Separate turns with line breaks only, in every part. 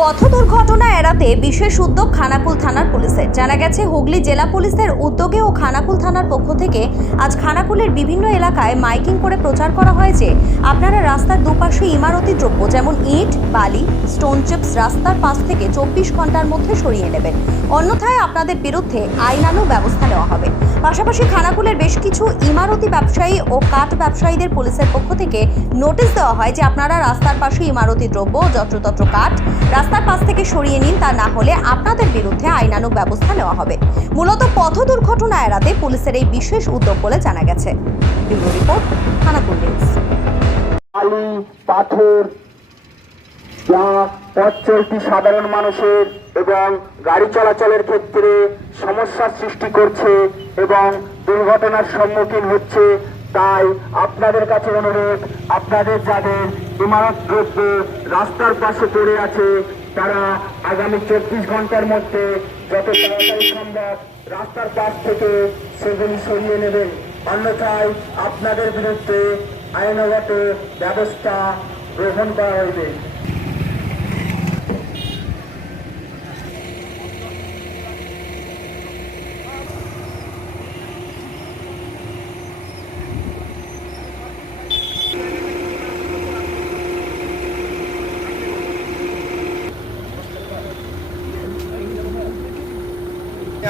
পথ দুর্ঘটনা এড়াতে বিশেষ উদ্যোগ খানাকুল থানার পুলিশের। জানা গেছে, হুগলি জেলা পুলিশের উদ্যোগে ও খানাকুল থানার পক্ষ থেকে আজ খানাকুলের বিভিন্ন এলাকায় মাইকিং করে প্রচার করা হয়েছে আপনারা রাস্তার দুপাশে ইমারতি দ্রব্য যেমন ইট, বালি, স্টোন চিপস রাস্তার পাশ থেকে চব্বিশ ঘণ্টার মধ্যে সরিয়ে নেবেন। অন্যথায় আপনাদের বিরুদ্ধে আইনানু ব্যবস্থা নেওয়া হবে। পাশাপাশি খানাকুলের বেশ কিছু ইমারতি ব্যবসায়ী ও কাঠ ব্যবসায়ীদের পুলিশের পক্ষ থেকে নোটিশ দেওয়া হয় যে, আপনারা রাস্তার পাশে ইমারতি দ্রব্য, যত্রতত্র কাঠ রাস্তার পাশ থেকে সরিয়ে নিন, তা না হলে আপনাদের বিরুদ্ধে আইনানুগ ব্যবস্থা নেওয়া হবে। মূলত পথ দুর্ঘটনা এড়াতে পুলিশের এই বিশেষ উদ্যোগ বলে জানা গেছে।
পাথর পথ সাধারণ মানুষের এবং গাড়ি চলাচলের ক্ষেত্রে সমস্যার সৃষ্টি করছে এবং দুর্ঘটনার সম্মুখীন হচ্ছে, তাই আপনাদের কাছে অনুরোধ, আপনাদের যাদের ইমারত দ্রব্য রাস্তার পাশে পড়ে আছে তারা আগামী চব্বিশ ঘণ্টার মধ্যে যত তাড়াতাড়ি সম্ভব রাস্তার পাশ থেকে সেগুলি সরিয়ে নেবেন। অন্যথায় আপনাদের বিরুদ্ধে আইনগত ব্যবস্থা গ্রহণ করা হইবে।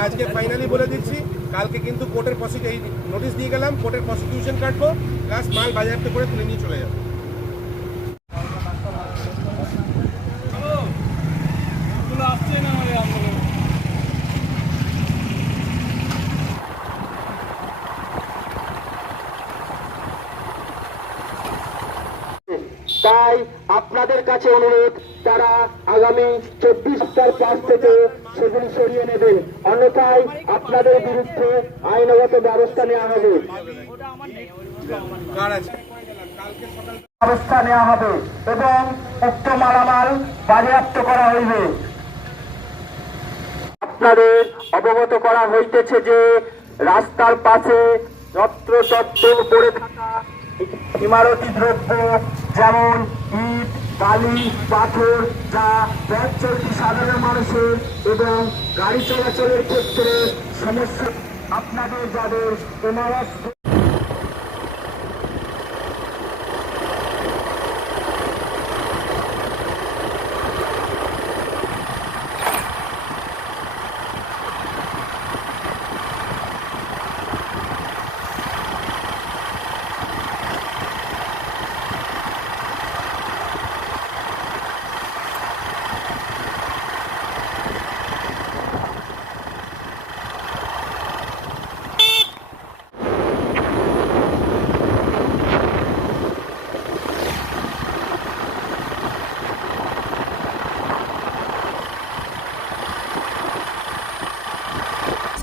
আজকে ফাইনালি বলে দিচ্ছি, কালকে কিন্তু কোর্টের প্রসিকিউ এই নোটিশ দিয়ে গেলাম কোর্টের প্রসিকিউশন কাটবো প্লাস মাল বাজেয়াপ্ত করে তুলে নিয়ে চলে যাব।
তাই আপনাদের কাছে অনুরোধ তারা আগামী চব্বিশ তার পাশ থেকে সেগুলি সরিয়ে নেবেন অন্যথায় আপনাদের বিরুদ্ধে আইনগত ব্যবস্থা নেওয়া হবে। ব্যবস্থা নেওয়া হবে এবং উক্ত মালামাল বাজেয়াপ্ত করা হইবে। আপনাদের অবগত করা হইতেছে যে রাস্তার পাশে যত্র তত্ত্ব পড়ে থাকা ইমারতি দ্রব্য যেমন ইট, বালি, পাথর, যা ব্যাগ চলতি সাধারণ মানুষের এবং গাড়ি চলাচলের ক্ষেত্রে সমস্যা আপনাদের যাদের ইমারত